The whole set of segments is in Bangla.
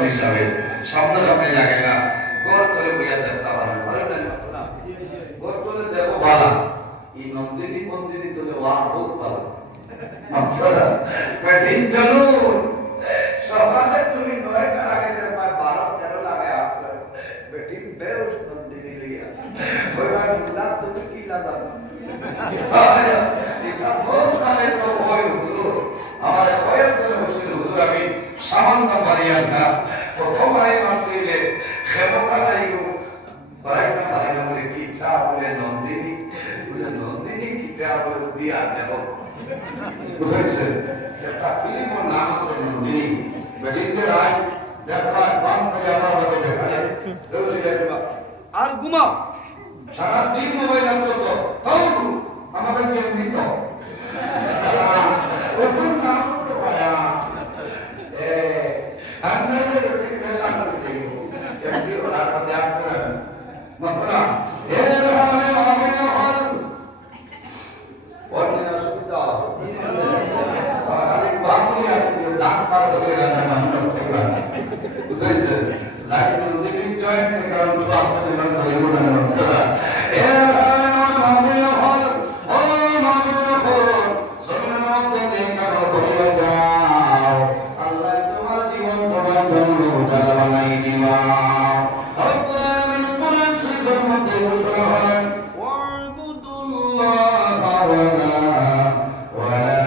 নিদর্শন হিসাবে সামনাসামনি লাগে না, ঘর তোলে বইয়া দেখতে পারেন, ভালো না? ঘর তোলে দেখো ভালো, এই নন্দিনী মন্দিনী তোলে বহুত ভালো। কঠিন চলুন সকালে তুমি 9টার আগে দেখবা 12-13 লাগে আসছে বেটিন বেউস নন্দিনী লইয়া ওইবার মুলা তুমি কি লাগাবো এটা বহুত সালে তো হয় হুজুর আমার হয় তো হুজুর হুজুর আমি সামান্য পারিয়ান না প্রথম আই মাসিলে ক্ষমতা নাই গো পারিনা বলে কি চা বলে নন্দিনী কিতা বলে দিয়া দেব বুঝাইছে একটা ফিল্মের নাম আছে নন্দিনী বেটিনদের আই দেখা বাম করে আমার মতো দেখালে আর ঘুমাও সারা দিন মোবাইল আনতো তো তাও আমাদের কেউ নিত ওর নাম তো ভায়া আন্নারে বেটিন পেশা করে দিই কেমনি ওরা কথা আসবে না মতনা এর মানে আমি হল ওর সুবিধা খালি বাবুই আছে দান পার হয়ে গেছে নামটা ঠিকরা বুঝাইছে যাকে নদী জয়েন্ট কারণ তো আসলে মানে চলে না না এ মামি হল ও মামি হল জমিনের মধ্যে দেখা হয়ে যাও আল্লাহ তোমার জীবন তোমার জন্য উজালা বানাই দিবা আর কোরআন শরীফের মধ্যে ঘোষণা হয় ওয়াবুদুল্লাহ ওয়ালা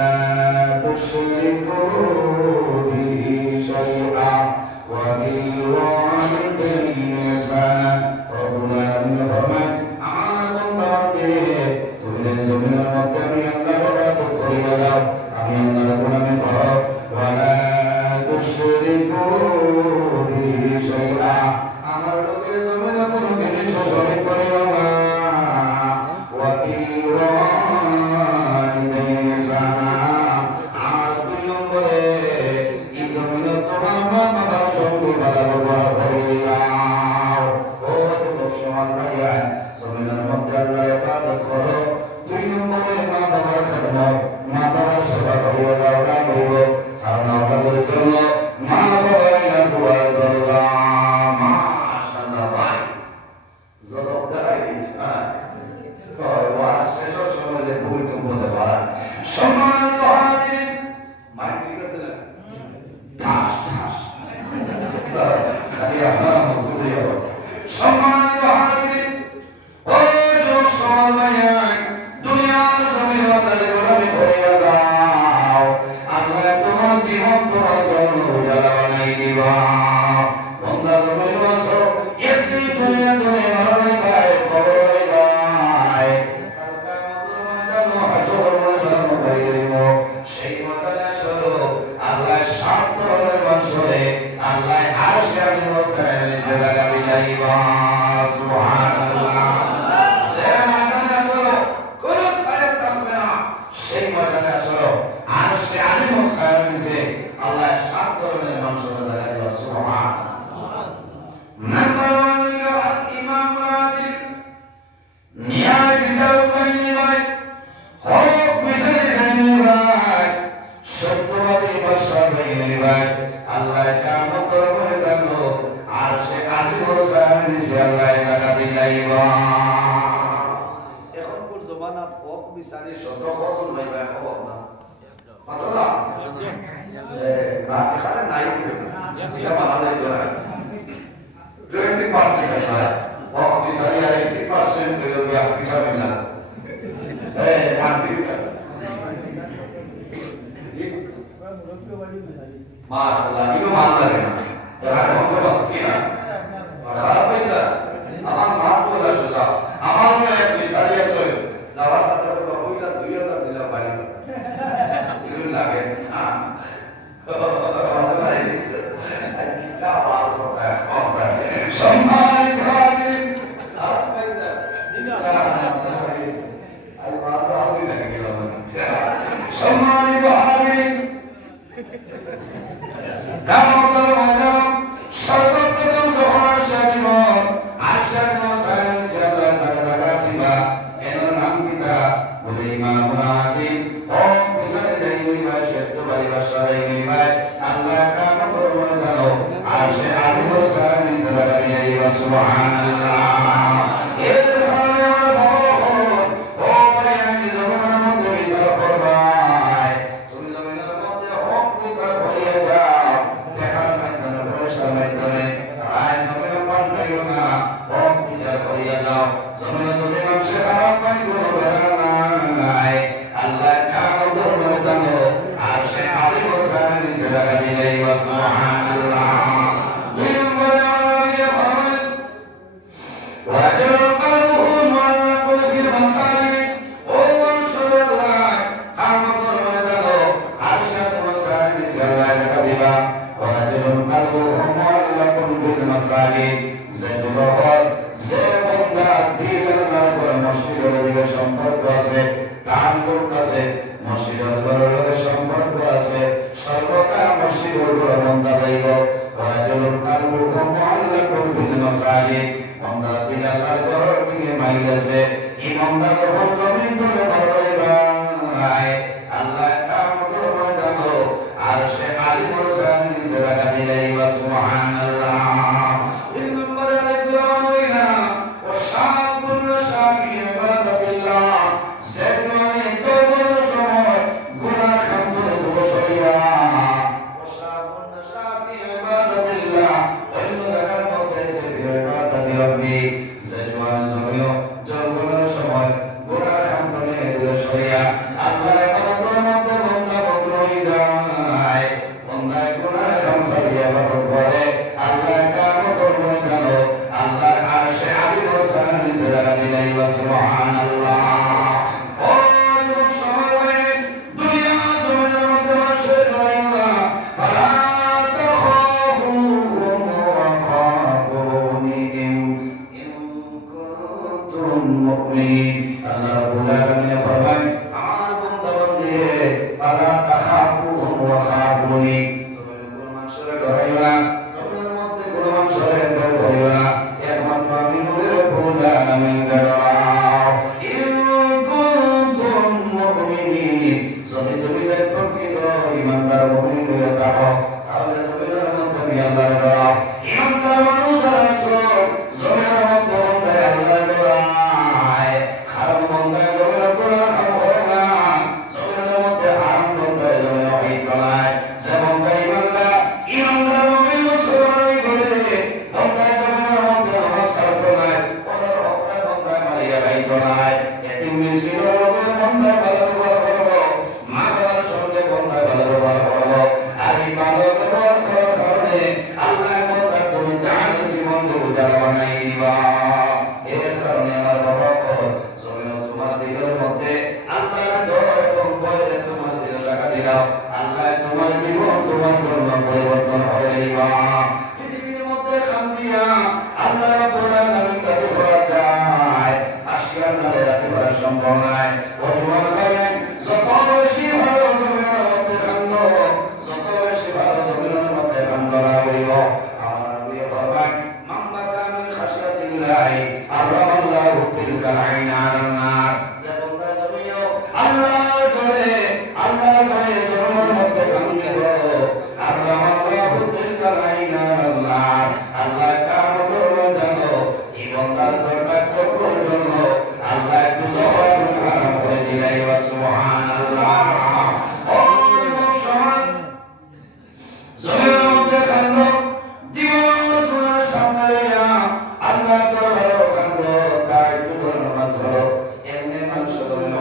মাশাআল্লাহ ইনো ভালো লাগে না আর মনে হচ্ছে না খারাপ হয়ে যায় আমার মা বলে সোজা আমার মনে এক মিশালি আছে যাওয়ার কথা বলবো ওইটা 2000 দিলা বাড়ি এগুলো লাগে হ্যাঁ সম্মানিত হাজির সম্মানিত হাজির সর্বপ্রথম জোহর শরীফ আশার নসাইন সাল্লাল্লাহু আলাইহি ওয়া সাল্লাম এর নাম কিটা বলে ইমাম আদিম ও বিশাল জায়গায় বা সত্য বাড়ি বাসায় আল্লাহ কাম করবো জানো আর সুবহানাল্লাহ। এর কারণে আমার ও ভাই আমি জমিনের মধ্যে বিচার করবাই, তুমি জমিনের মধ্যে হক বিচার করিয়ে যাও, দেখার মাধ্যমে পয়সার মাধ্যমে আয় জমিনের মান পাইও না, হক বিচার করিয়ে যাও। জমিনে যদি মানুষের খারাপ পাই কোনো নাই, আল্লাহ কামতের ময়দানে আর সে আজিম হোসেন নিচে লাগা দিলে সুবহানাল্লাহ। দুই নম্বরে আমার নবী ফরমান ওয়াজল কলবুহু মুআল্লাকুন ফিল মাসাজিদ, ও মানুষের আল্লাহ কামতের ময়দানে আর সে আজিম হোসেন নিচে লাগা দিবা। ওয়াজল কলবুহু মুআল্লাকুন ফিল মাসাজিদ, যে লোক যে বান্দা দিনের নামে মসজিদের দিকে সম্পর্ক আছে, তাআল্লুক আছে, মসজিদের লগে সম্পর্ক আছে, সর্বদা মসজিদের উপরে বান্দা যাইব। ওয়াজুল কালবুহু মুআল্লাকুন ফিল মাসাজিদ, বান্দা দিল আল্লাহর ঘরের দিকে মাইল আছে, এই বান্দা যখন জমিন ধরে বড়াইবা আল্লাহ কিয়ামতের ময়দানে আরশে আলী হোসেন নিচে রাখা দিলে সুবহানাল্লাহ। তিন নম্বরে আরেকটা হইলা ও শাকুন শাফি ইবাদাতিল্লাহ, যে মানে তওবার সময় গুনাহ খামরে বসইয়া ও শাকুন শাফি ইবাদাতিল্লাহ, অন্য জায়গার মধ্যে সে ইবাদত করবে, যে মানে জমিও জলগুলোর সময় গুনাহ খামরে বসইয়া আল্লাহ ইবাদতের মধ্যে বন্দা বন্ধ হয়ে যায়, বন্দা গুনাহ খামসা দিয়া করে আল্লাহ কিয়ামতের ময়দানে আল্লাহর আরশে আলী হোসেন নিচে রাখা দিলে সুবহানাল্লাহ। ও যুবক সমাজ, দুনিয়া জমিনের মধ্যে মানুষের রইবা ফালা তাখাফুহুম ওয়া খাফুনি ইন কুনতুম মুমিনিন। আল্লাহ রাব্বুল আলামিন ফরমান আমার বান্দা বান্দি ফালা তাখাফুহুম ওয়া খাফুনি, জমিনের কোন মানুষের ডরাইবা, জমিনের মধ্যে কোন মানুষের ভয় করিও না, একমাত্র আমি রব্বুল আলামিন ডরাও। ইন কুনতুম মুমিনিন, যদি তুমি প্রকৃত ঈমানদার মুমিন হয়ে থাকো তাহলে জমিনের মধ্যে আমি আল্লাহর ডরাও। ঈমানদার মানুষ আছো জমিনের মধ্যে বন্দায় আল্লাহর ডরায়, খারাপ বন্দায় জমিনের ডরার কাম করে না, জমিনের মধ্যে হারাম বন্দায় জমিনে হইত নাই, যে বন্দায় ঈমানদার ঈমানদার মুমিন মুসলমানই করে বন্দায় জমিনের মধ্যে নমস্কার করে নাই, ওদের হকরে বন্দায় মারিয়া খাইত নাই, এতিম মিসকিনের মধ্যে বন্দায় ভালো ব্যবহার করবো, মা বাবার সঙ্গে বন্দায় ভালো ব্যবহার করবো, আর এই ভালো ব্যবহার করার কারণে আল্লাহ বন্দা তুমি জাহান জীবন উজালা বানাই দিবা। এর কারণে আমার বাবা জমিন তোমার দিলের মধ্যে আল্লাহর ডর এবং ভয়ের তোমার দিলে রাখা দিলাম, আল্লাহ তোমার জীবন তোমার জন্য পরিবর্তন করে দিবা। পৃথিবীর মধ্যে শান্তিয়া আল্লাহ রাব্বুল আলামিন কাছে পাওয়া যায়, আসিয়ার নালে রাখতে পারা সম্ভব নয়। ও তোমার ভাইয়ের যত বেশি ভালো জমিনের মধ্যে কান্দ, যত বেশি ভালো জমিনের মধ্যে কান্দলা হইব, আমার নবী ফরমান মান বাকা মিন খাশিয়াতিল্লাহি আল্লাহু তিলকাল আইনা আলান নার, যে বান্দা জমিও আল্লাহর ভয়ে জমিনের মধ্যে কান্দিব, আল্লাহু তিলকাল আইনা আলান নার, আল্লাহ কিয়ামতের ময়দানে এই বান্দার দরকার করার জন্য আল্লাহ একটু জবান হারাম করে দিলাই সুবহানাল্লাহ। ও মুসলমান, জমিনের মধ্যে কান্দ, জীবন তোমার সামনে লইয়া আল্লাহ দরবারে কান্দ, তাই একটু নামাজ পড়ো, এমনি মানুষ জমিনে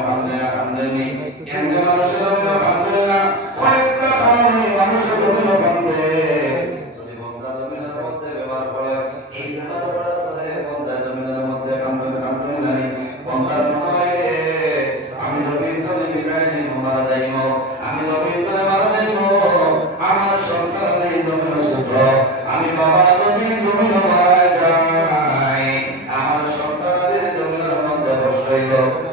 কান্দেনি, এমনি মানুষ জমিনে কান্দে না, কয়েকটা কারণে মানুষ জমিনে কান্দে। যদি বন্দা জমিনের মধ্যে ব্যবহার করে, এই ব্যবহার করার পরে বন্দা জমিনের মধ্যে কান্দে নাই, বন্দার নয় আমি জমিন তলে বিকায় নেই মারা যাইব, আমি জমিন তলে মারা যাইব, আমার সন্তান নেই জমিন সূত্র, আমি বাবা যদি জমিন মারা যাই, আমার সন্তানের জমিনের মধ্যে বসে হইল,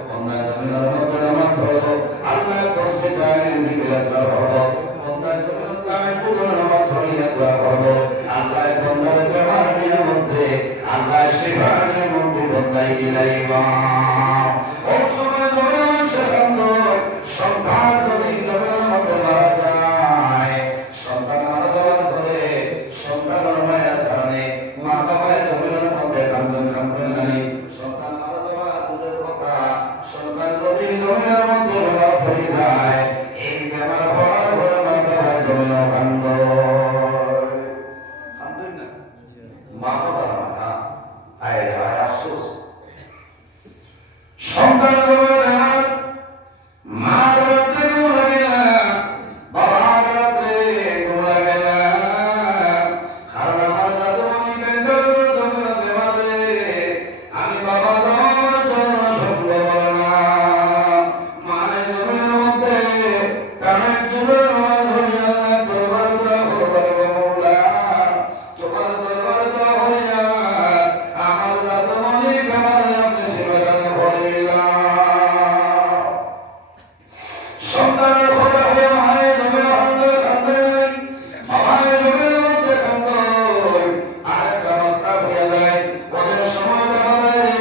বন্দা জমিনের মধ্যে নামাজ পড়ো, আল্লাহ কষ্টে যায় জিজ্ঞাসা করো, বন্দা জমিন তাই পুরো নামাজ পড়িয়া দোয়া করো, আল্লাহ বন্দার ব্যবহারের মধ্যে আল্লাহ শিফার মধ্যে বন্দাই দিলাইবা। ও সময় জমিন সেখান সন্তান যদি জমিনের মধ্যে মারা যায়, সন্তান মারা যাওয়ার পরে সন্তানের মায়ের কারণে মা বাবা জমিনের মধ্যে সন্তান যদি জমিনের মধ্যে বেমার পড়ে যায়, এই বেমার পড়ার পরে মা বাবা জমিনের কান্দ কান্দই না, মা বাবা না আয় আয় আফসোস। সন্তান জমিনের বেমার, মা রাতে ঘুম লাগে না, বাবা রাতে ঘুম লাগে না, কারণ আমার দাদু আমি বেঙ্গল জমিনের বেমারে, আমি বাবা আমার জন্য সম্ভব না। মায়ের জমিনের মধ্যে কানের যুগের নামাজ হইয়া দরবার করবার মৌলা, তোমার দরবার হইয়া আমার দাদু মনি বেমারে আপনি সেবাদান করিলাম। সন্তানের কথা হয়ে মায়ের জমির কান্দে কান্দেন, বাবার জমির মধ্যে কান্দন। আরেকটা মাস্টার হয়ে যায়, ওদের সময় দেখা যায়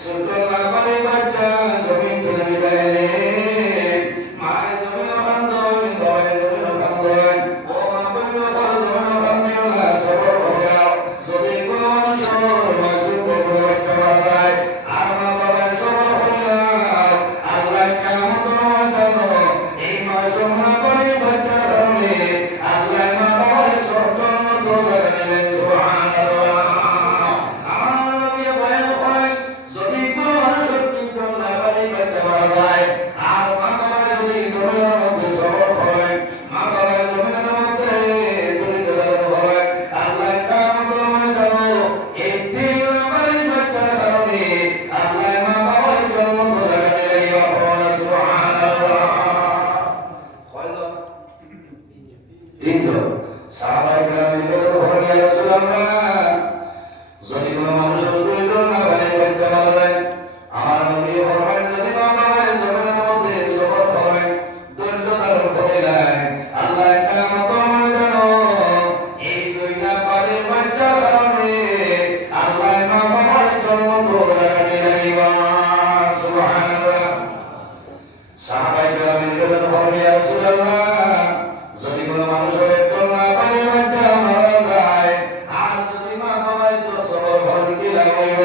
ছোট নাগরি বাচ্চা জমিন তুলে নিলেন, মায়ের জমির কান্দন, বাবার জমির কান্দন। ও মা বলল বড় জমির কান্দিও না, সবর হয়ে যাও। যদি কোনো মানুষের মাসুম বলবো বাচ্চা মারা যায়, আর মা বাবার সবর হয়ে যায়, আল্লাহ কিয়ামতের ময়দানে এই মাসুম নাগরি বাচ্চার কারণে আল্লাহ মা বাবার সন্তান দোজাখে নেবেন। সুবহানাল্লাহ। আমার নবী বয়ান করেন, যদি কোনো মানুষের কিন্তু নাগরি বাচ্চা মারা যায়, আর মা বাবা যদি জমিনের মধ্যে সবর করেন, মা বাবার জমিনের মধ্যে দরিদ্র হয়, আল্লাহ কিয়ামতের ময়দানে এই তিন নাগরি বাচ্চার কারণে আল্লাহ মা বাবার জন্য দোজাখে নেবেন। সুবহানাল্লাহ। কয়জন? তিনজন। সাহাবায়ে কেরাম নিকটে বলেন, ইয়া রাসূলুল্লাহ, যদি কোনো মানুষের দুইজন নাগরি বাচ্চা মারা যায়, আমার নবী ফরমায় যদি মা বাবার জমিনের মধ্যে সবর করেন, ধৈর্য ধারণ করিলেন, আল্লাহ কিয়ামতের ময়দানে এই দুই নাগরি বাচ্চার কারণে আল্লাহ মা বাবার জন্য দোজাখে নেবেন। সুবহানাল্লাহ। সাহাবায়ে কেরাম নিকটে বলেন, ইয়া রাসূলুল্লাহ, যদি কোনো মানুষের একজন নাগরি বাচ্চা মারা যায়, আর যদি মা বাবার জন্য সবর করেন, কি লাভ হইব?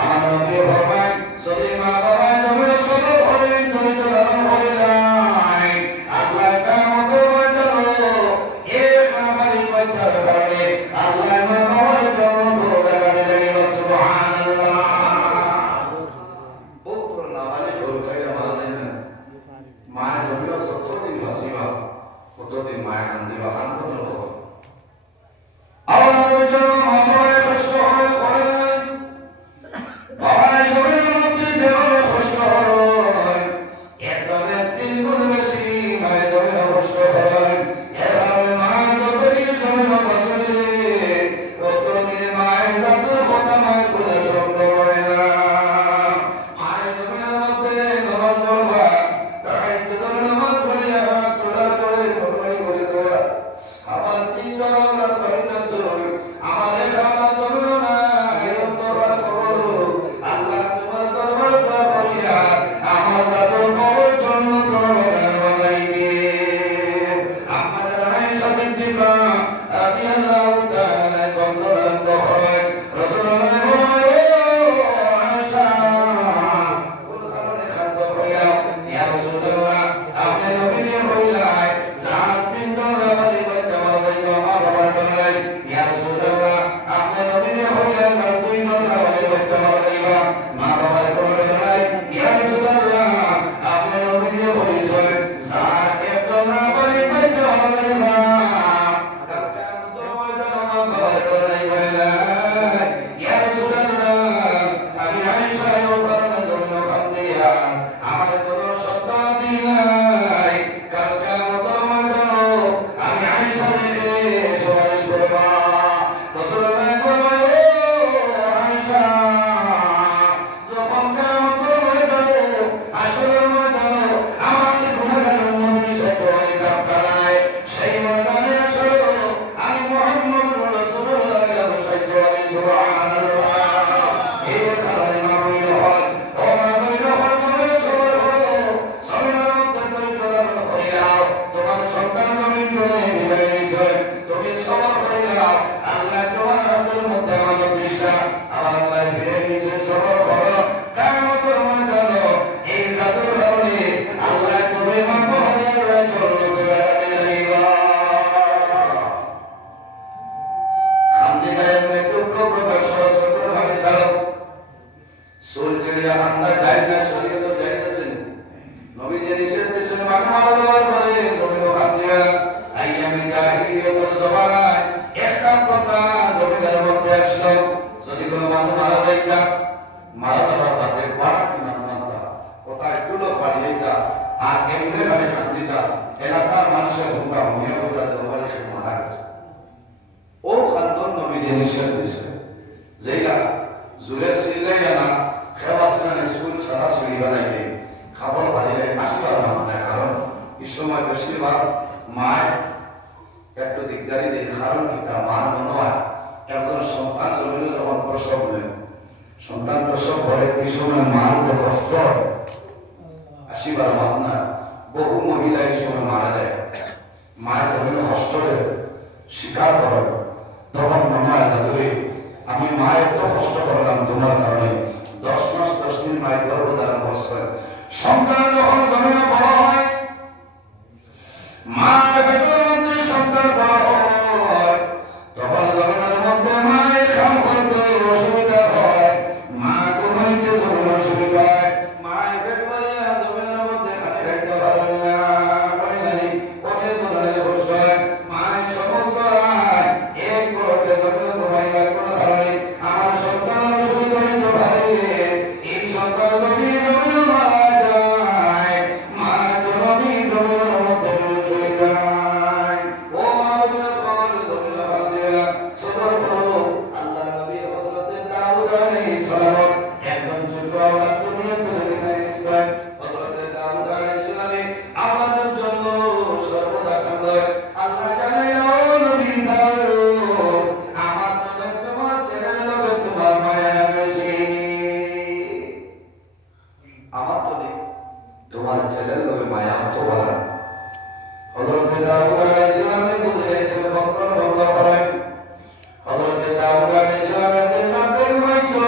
আমার নবী ফরমায়, যদি মা বাবার জন্য সবর করেন, ধৈর্য ধারণ করিলেন, আল্লাহ কিয়ামতের ময়দানে এক নাগরি বাচ্চার কারণে আল্লাহ মা বাবার জন্য দোজাখে নেবেন। সুবহানাল্লাহ। ও তোর নাবালিগ হয়ে থাকলে মারা যায় না, মায়ের জমিও যতদিন বাঁচিবা ততদিন মায়ের কান্দিবা, কান্দন হতো। আমার জন্য মা বাবার কষ্ট হয় করে নাই, বাবার জমির মধ্যে যেভাবে কষ্ট হয়, এর ধরনের 3 গুণ বেশি মায়ের জমির কষ্ট হয়। এভাবে মা যতদিন জমির বাঁচবে, ততদিন মায়ের জাতের কথা মায়ের বোঝা সম্ভব হয় না। মায়ের জমির মধ্যে নামাজ পড়বা, তাহাজ্জুদের নামাজ পড়িয়া চলার করে কোরবানি করে দেওয়া, আর এমনি ভাবে শান্তিটা এলাকার মানুষের হুকা মনে হতো জঙ্গলে সে মারা গেছে ও খাদ্যন নবীজি নিষেধ দিছে যেটা জুড়ে সিলাই জানা খেওয়াসিনা স্কুল ছাড়া সিঁড়ি বানাইতে খাবার বাড়িলে আসিবার মানে কারণ এই সময় বেশিরভাগ মায় একটু দিকদারি দিন কারণ কি তার মার মনে হয় একজন সন্তান জমিনে যখন প্রসব নেন সন্তান প্রসব করে এই সময় মার যে কষ্ট আসিবার মাত না বহু মহিলা এই সময় মারা যায় মায়ের জমিনে কষ্ট স্বীকার করে তখন মামায় দাদুরে আমি মা এত কষ্ট করলাম তোমার কারণে 10 মাস 10 দিন মায়ের গর্ভধারণ করছে সন্তান যখন জমিনে বড় হয় মা পেটের মধ্যে সন্তান বড় হয় তখন জমিনের মধ্যে মায়ের কাম করতে অসুবিধা হয় মা ঘুমাইতে জমিনে অসুবিধা হয় মায়ের পেট ভরিয়া জমিনের মধ্যে খানে খাইতে পারেন না অনেক ধরনের কষ্ট হয় মায়ের সমস্ত এক করতে জমিনে ঘুমাইবার কোনো কারণে আমার সন্তান অসুবিধা হইতে পারে এই সন্তান যদি জমিনে মারা যায় মা জননী জমিনের মধ্যে অসুবিধা ও মা জমিনে জমিনে সদর করো আল্লাহ নবী হযরত দাউদ আলাইহিস সালাম একজন যোগ্য আওলাদ দুনিয়া তুলে নিয়ে এসেছেন হযরত দাউদ আলাইহিস সালামে আওলাদের জন্য সর্বদা কাঁদে আল্লাহ জানে ও নবী দাউদ আমার জন্য তোমার ছেলের লগে তোমার মায়া বেশি আমার তো নেই তোমার ছেলের লগে মায়া তো বলা হযরত দাউদ আলাইহিস সালামে বুঝাইছেন বকর বকর করেন হযরত দাউদ আলাইহিস সালামের নামের মাইসো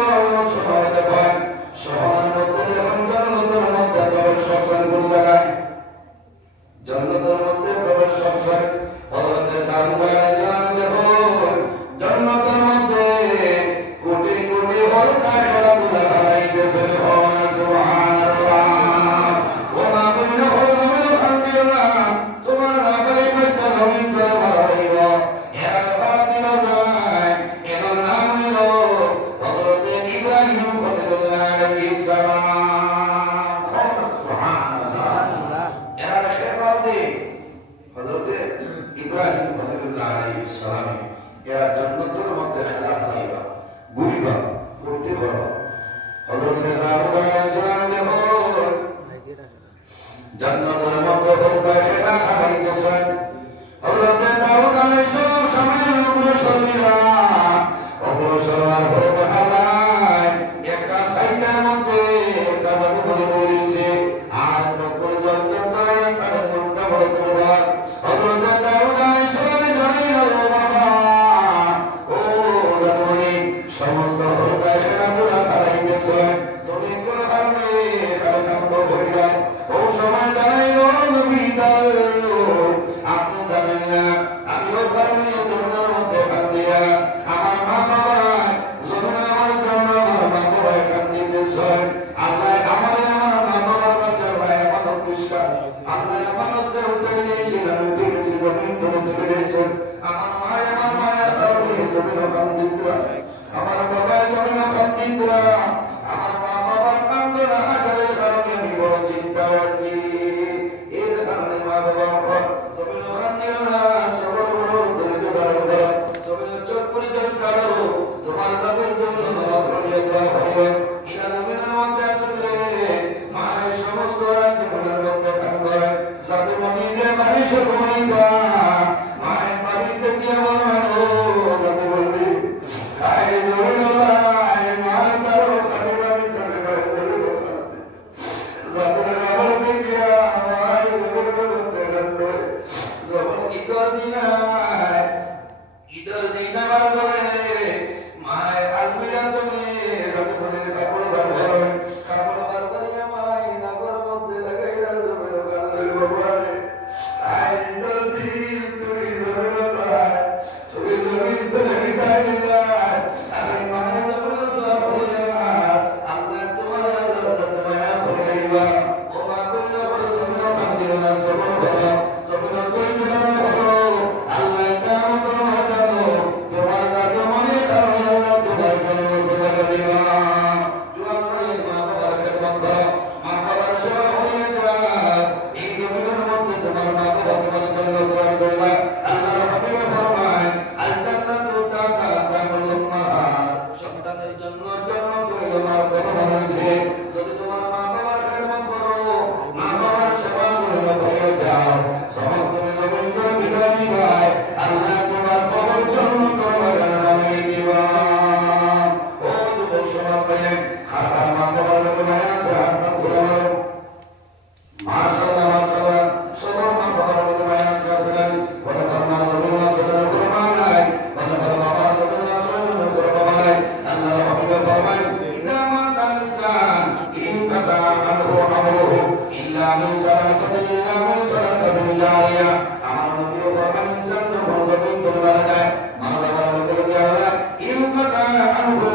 সময় দেন সমান মধ্যে যখন জন্নতের মধ্যে প্রবেশ করছেন কোন জায়গায় জন্নতের মধ্যে প্রবেশ করছেন হযরত দাউদ আলাইহিস সালাম দেখুন জন্নতের মধ্যে কোটি কোটি হরকা খেলাধুলা হারাইতেছে সুবহানাল্লাহ ওয়া মা বাইনাহুম মিন খালকিল্লাহ তোমার নামের মধ্যে জমিন করে হারাইব এর বাতিল যায় এর নাম হলো হযরত ইব্রাহিম খলিলুল্লাহ আলাইহিস সালাম সুবহানাল্লাহ এর খেবাদে হযরত ইব্রাহিম খলিলুল্লাহ আলাইহিস সালাম এর জান্নাতের মধ্যে খেলা খেলাইবা ঘুরিবা ঘুরতে পারবা হযরত দাউদ আলাইহিস সালাম দেখুন জান্নাতের মধ্যে হরকা খেলা খাইতেছেন হযরত দাউদ আলাইহিস সালাম সামনে অগ্রসর হইলা অগ্রসর হওয়ার পর হালাই একটা সাইডের মধ্যে একটা জাদু করে বলেছে আর তখন যন্ত্র সাড়ে ঘন্টা বড় করবা হযরত দাউদ আলাইহিস সালাম জানাইল বাবা ও জাদুমণি সমস্ত হরকা খেলাধুলা খাইতেছে তুমি কোন কারণে কারণ হইলা ও সময় জানাইল নবী দাউদ আপনি জানেন না আমি ওর কারণে জমিনের মধ্যে কান্দিয়া আমার মা বাবা জমিনে আমার জন্য আমার মা বাবা কান্দিতেছে আল্লাহ আমার মা বাবার কাছে ভাই আমানত পুরস্কার আল্লাহ আমানতকে উঠে নিয়েছিলেন উঠে গেছি জমিন থেকে তুলে নিয়েছেন আমার মায়ের কারণে জমিনে কান্দিত আমার বাবা জমিনে কান্দিত আমার মা বাবার কান্দনা হাজারের কারণে আমি বড় চিন্তা আছি এর কারণে মা বাবা জমিনে কান্দিও না সবর করো ধৈর্য ধারণ করো জমিনে চোখ করে জল ছাড়ো তোমার দাবির জন্য নামাজ পড়িয়ে দোয়া করিও ইলা জমিনের মধ্যে আসলে মায়ের সমস্ত জীবনের মধ্যে কান্দে সাথে মনি যে মানুষ ঘুমাইতা মায়ের বাড়িতে গিয়ে বলবানো যাতে বলবি আয় জমিন মা তারও খালি বাড়ি করে যাতে আমার দেখিয়া আমার জমিনের মধ্যে কান্দে যখন ঈদের দিন আবার বলে মায়ের আলমিরা তুমি যাতে বলে কাপড় বার করে কাপড় বার করে মায়ের নাগর মধ্যে লাগাইলা জমিন কান্দে বাবা আয় ঈদের দিন তুমি জমিন তুমি জমিন থেকে বিদায় নিলা আমি মায়ের জমিন দোয়া করিয়া আল্লাহ তোমার যাতে মায়া করিবা ও মা কইলা বলে জমিন কান্দিও না সবর করো জমিন কইলা করো আল্লাহ কাম করো জানো তোমার কাছে মনে খাও আল্লাহ তোমার জন্য দোয়া দিবা জুয়ান করে মা বাবার খেদমত করো মা বাবার সেবা হয়ে যায় মিন সালাসাতিন ইল্লা মিন সালাতাতিন জারিয়া আমার নবী বলেন ইনসান যখন জমিন চলে যায় মারা যাওয়ার পরে কি আল্লাহ ইনকাতা আনহু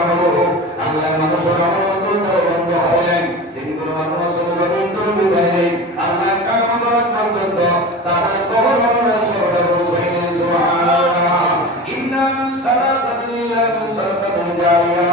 আমলু আল্লাহ মানুষের আমল অন্তত বন্ধ হলেন যিনি কোন মানুষ জমিন চলে বিদায় নেই আল্লাহ কিয়ামত পর্যন্ত তার কবর সরকার হুসাইন সুবহানাল্লাহ ইন্না মিন সালাসাতিন ইল্লা মিন সালাতাতিন জারিয়া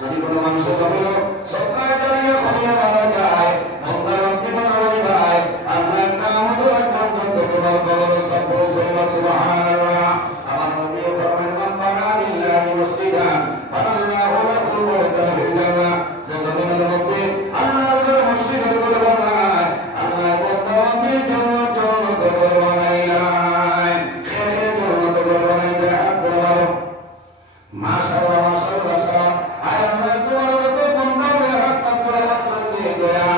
যদি কোন মানুষ জমিন সৎকার জারিয়া হয়ে মারা যায় মন্দার মারা যায় আল্লাহ কিয়ামত পর্যন্ত তোমার কবর সরকার সুবহানাল্লাহ আমার নবী ফরমান মান বানা লিল্লাহি মসজিদান ফানাল্লাহু লাহু বারাকাতুহু ফিল জান্নাহ যে জমিনের মধ্যে আল্লাহর ঘর মসজিদের করে বানায় আল্লাহ বন্দাকে জান্নাত করে বানায় খেয়ে জান্নাত করে বানায় হাত ধরো মাশাআল্লাহ মাশাআল্লাহ আল্লাহ তোমার মতো বন্দাকে হাত করে বছর দিয়ে দেয়া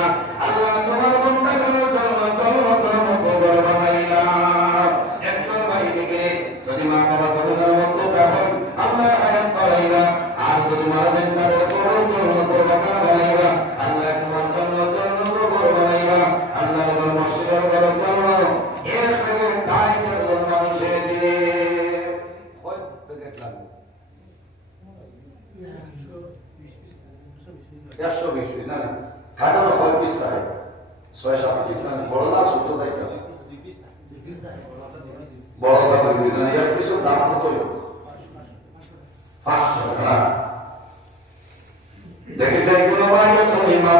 আল্লাহ তোমার বন্দাকে জান্নাত করে বানাইলা একজন ভাই থেকে যদি মা বাবা তোমার মতো তখন আল্লাহ আয়াত করাইবা আর যদি মারা দেন তাহলে কবর করে বানাইবা আল্লাহ তোমার জান্নাত করে বানাইবা আল্লাহ তোমার মসজিদের ঘর বানাও এর থেকে তাই সব মানুষের দিয়ে কয় প্যাকেট লাগবে 120 পিস না খাটানো 5 পিস থাকে 6-7 পিস না বড় না ছোট চাইতে বড় দামের বিজনেস এক পিসের দাম কত 500 টাকা দেখেছেন কোন ভাই সহি মা